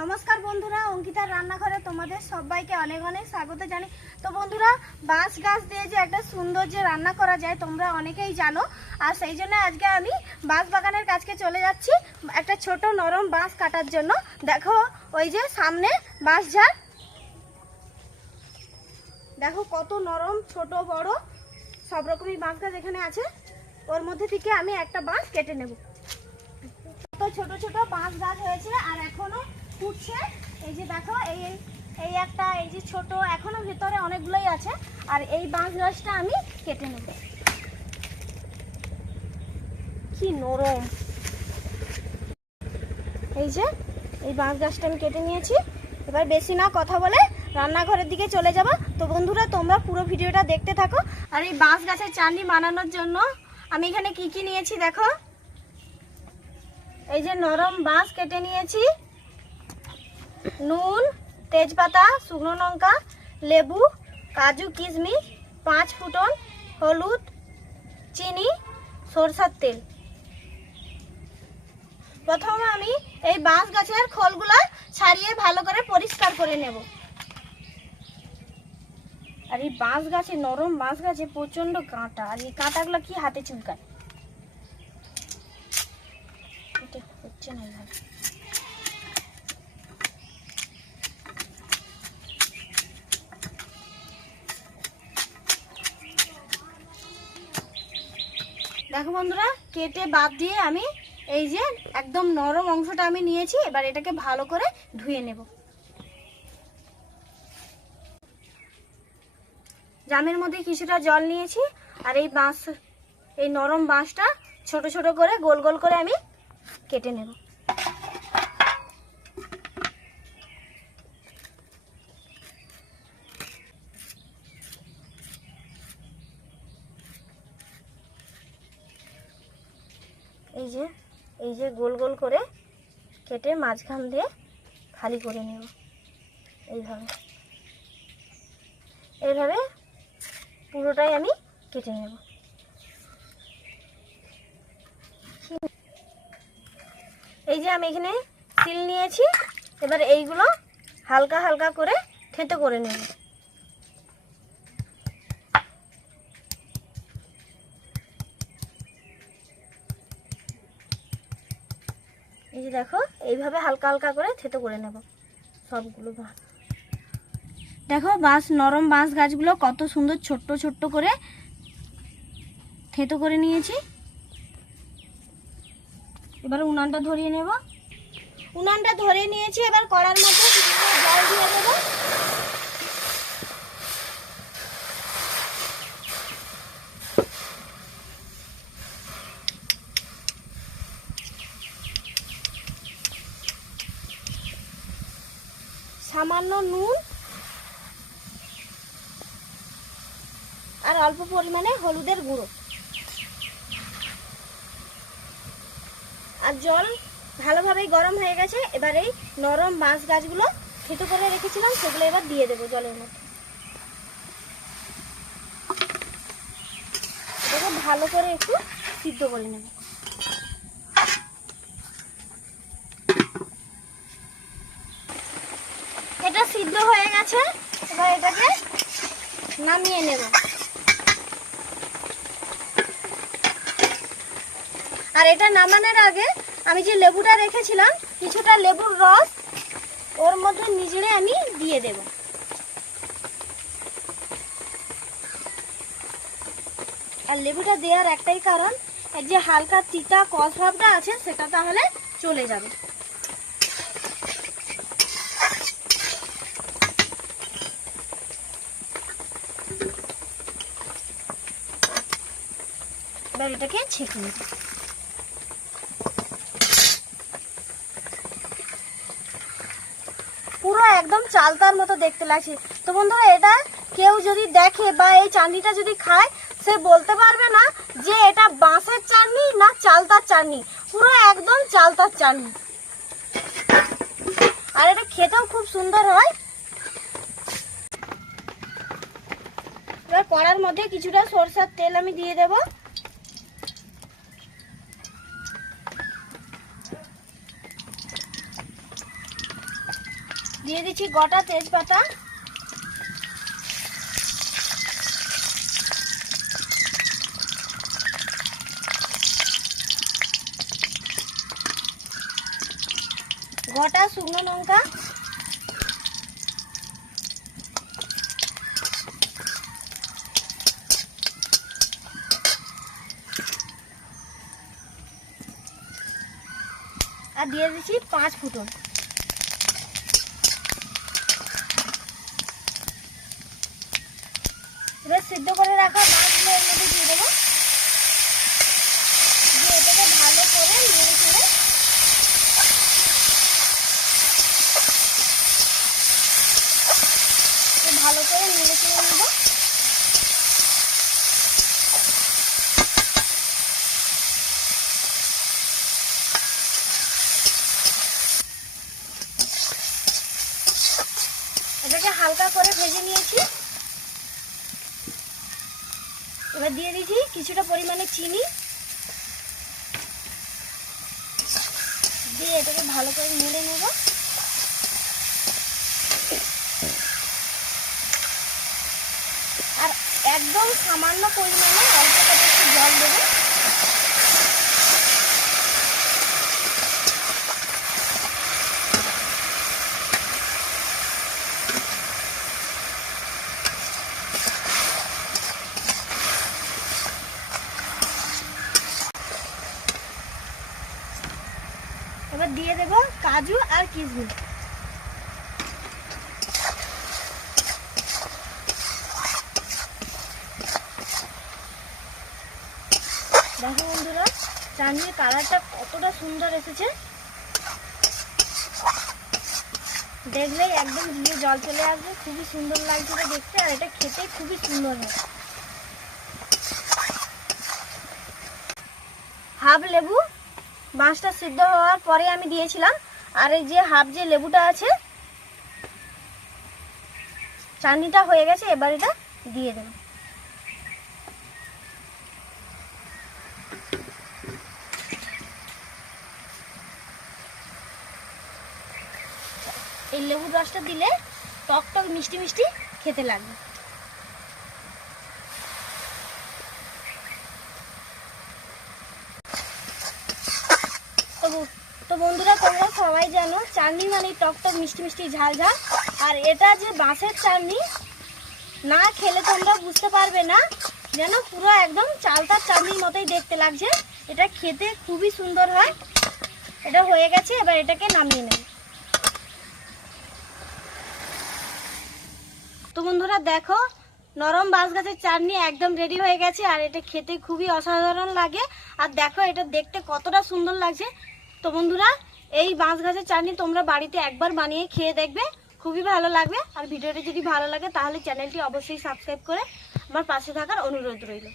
নমস্কার বন্ধুরা, অঙ্কিতার রান্নাঘরে তোমাদের সবাইকে অনেক অনেক স্বাগত জানাই। তো বন্ধুরা, বাঁশ গাছ দিয়ে যে একটা সুন্দর যে রান্না করা যায় তোমরা অনেকেই জানো, আর সেই জন্য আজকে আমি বাঁশ বাগানের কাছে চলে যাচ্ছি একটা ছোট নরম বাঁশ কাটার জন্য। দেখো ওই যে সামনে বাঁশ ঝাড়, দেখো কত নরম, ছোট বড় সব রকমই বাঁশ গাছ এখানে আছে। ওর মধ্যে থেকে আমি একটা বাঁশ কেটে নেব। কত ছোট ছোট বাঁশ গাছ হয়েছে আর এখনো ফুটছে। এই যে দেখো, এই একটা, এই যে ছোট, এখনো ভিতরে অনেকগুলোই আছে। আর এই বাঁশ গাছটা আমি কেটে নেব। কি নরম! এই যে এই বাঁশ গাছটা আমি কেটে নিয়েছি। এবার বেশি না কথা বলে রান্নাঘরের দিকে চলে যাব। তো বন্ধুরা, তোমরা পুরো ভিডিওটা দেখতে থাকো। আর এই বাঁশ গাছের চাটনি বানানোর জন্য আমি এখানে কি কি নিয়েছি দেখো। এই যে নরম বাঁশ কেটে নিয়েছি, নুন, তেজপাতা, শুকনো লঙ্কা, লেবু, কাজু কিশমিশ, 5 ফুটন, হলুদ, চিনি, সরষের তেল। প্রথমে আমি এই বাঁশ গাছের খোলগুলো ছাড়িয়ে ভালো করে পরিষ্কার করে নেব। আর এই বাঁশ গাছে, নরম বাঁশ গাছে প্রচন্ড কাঁটা, আর এই কাঁটাগুলো কি হাতে চুলকায়। এটা হচ্ছে না এইভাবে। দেখো বন্ধুরা, কেটে বাদ দিয়ে আমি এই যে একদম নরম অংশটা আমি নিয়েছি। এবার এটাকে ভালো করে ধুয়ে নেব। জামের মধ্যে কিছুটা জল নিয়েছি। আর এই বাঁশ, এই নরম বাঁশটা ছোট ছোট করে গোল গোল করে আমি কেটে নেব। এই যে গোল গোল করে কেটে মাঝখান দিয়ে খালি করে নেব। এইভাবে পুরোটাই আমি কেটে নেব। এই যে আমি এখানে তিল নিয়েছি। এবার এইগুলো হালকা হালকা করে থেঁতো করে নেব। এই যে দেখো, এইভাবে হালকা হালকা করে থেঁতো করে নেব সবগুলো বাঁশ। দেখো বাঁশ, নরম বাঁশ গাছগুলো কত সুন্দর ছোট্ট ছোট্ট করে থেঁতো করে নিয়েছি। এবার উনানটা ধরিয়ে নেব। উনানটা ধরে নিয়েছি। এবার কড়ার মধ্যে জল দিয়ে দেব। সামান্য নুন আর অল্প পরিমাণে হলুদের গুঁড়ো। আর জল ভালোভাবেই গরম হয়ে গেছে। এবার এই নরম বাঁশ গাছগুলো থেঁতো করে রেখেছিলাম সেগুলো এবার দিয়ে দেবো জলের মধ্যে। এটাকে ভালো করে একটু সিদ্ধ করে নেব। এটা সিদ্ধ হয়ে গেছে। এবার এটাকে নামিয়ে নেব। আর এটা নামানোর আগে আমি যে লেবুটা রেখেছিলাম, কিছুটা লেবুর রস ওর মধ্যে নিজেরে আমি দিয়ে দেব। আর লেবুটা দেওয়ার একটাই কারণ, এর যে হালকা তিতা কষ ভাবটা আছে সেটা তাহলে চলে যাবে। এবার এটাকে ছেঁকে নেব। পুরো একদম চালতার মতো দেখতে লাগছে। তো বন্ধুরা, এটা কেউ যদি দেখে বা এই চাটনিটা যদি খায়, সে বলতে পারবে না যে এটা বাঁশের চাটনি না চালতার চাটনি। পুরো একদম চালতার চাটনি। আর এটা খেতেও খুব সুন্দর হয়। এবার কড়ার মধ্যে কিছুটা সরষের তেল আমি দিয়ে দেব। দিয়ে দিচ্ছি গোটা তেজপাতা, গোটা শুকনো লঙ্কা, আর দিয়ে দিচ্ছি 5 ফুটন। এবার সিদ্ধ করে রাখা মাছগুলো এর মধ্যে দিয়ে দেবো, দিয়ে এটাকে ভালো করে নেড়ে চেড়ে ভালো করে নেড়ে চেড়ে নেব। এটাকে হালকা করে ভেজে নিয়েছি। এবার দিয়ে দিচ্ছি কিছুটা পরিমাণে চিনি, দিয়ে এটাকে ভালো করে নেড়ে নেব। আর একদম সামান্য পরিমাণে অল্প করে একটু জল দেবো। এবার দিয়ে দেব কাজু আর কিশমিশ। দেখো বন্ধুরা, চাটনির কালারটা কতটা সুন্দর এসেছে, দেখলেই একদম জিভে জল চলে আসবে। খুবই সুন্দর লাগছে এটা দেখতে, আর এটা খেতে খুবই সুন্দর হয়। হাফ লেবু মাছটা সিদ্ধ হওয়ার পরে আমি দিয়েছিলাম, আর এই যে হাফ যে লেবুটা আছে, চাটনিটা হয়ে গেছে। এবার এটা দিয়ে দেব। এই লেবুর রসটা দিলে টক টক মিষ্টি মিষ্টি খেতে লাগবে। তো বন্ধুরা, তোমরা সবাই জানো চাটনি মানে টক টক মিষ্টি মিষ্টি ঝাল ঝাল। আর এটা যে বাঁশের চাটনি, না খেলে তোমরা বুঝতে পারবে না, যেন পুরো একদম চালতার চাটনির মতোই দেখতে লাগছে। এটা খেতে খুবই সুন্দর হয়। এটা হয়ে গেছে, এবার এটাকে নামিয়ে নেব। তো বন্ধুরা দেখো, নরম বাঁশ গাছের চাটনি একদম রেডি হয়ে গেছে, আর এটা খেতে খুবই অসাধারণ লাগে। আর দেখো এটা দেখতে কতটা সুন্দর লাগছে। তো বন্ধুরা, এই বাঁশ গাছের চাটনি তোমরা বাড়িতে একবার বানিয়ে খেয়ে দেখবে, খুবই ভালো লাগবে। আর ভিডিওটি যদি ভালো লাগে তাহলে চ্যানেলটি অবশ্যই সাবস্ক্রাইব করে আমার পাশে থাকার অনুরোধ রইল।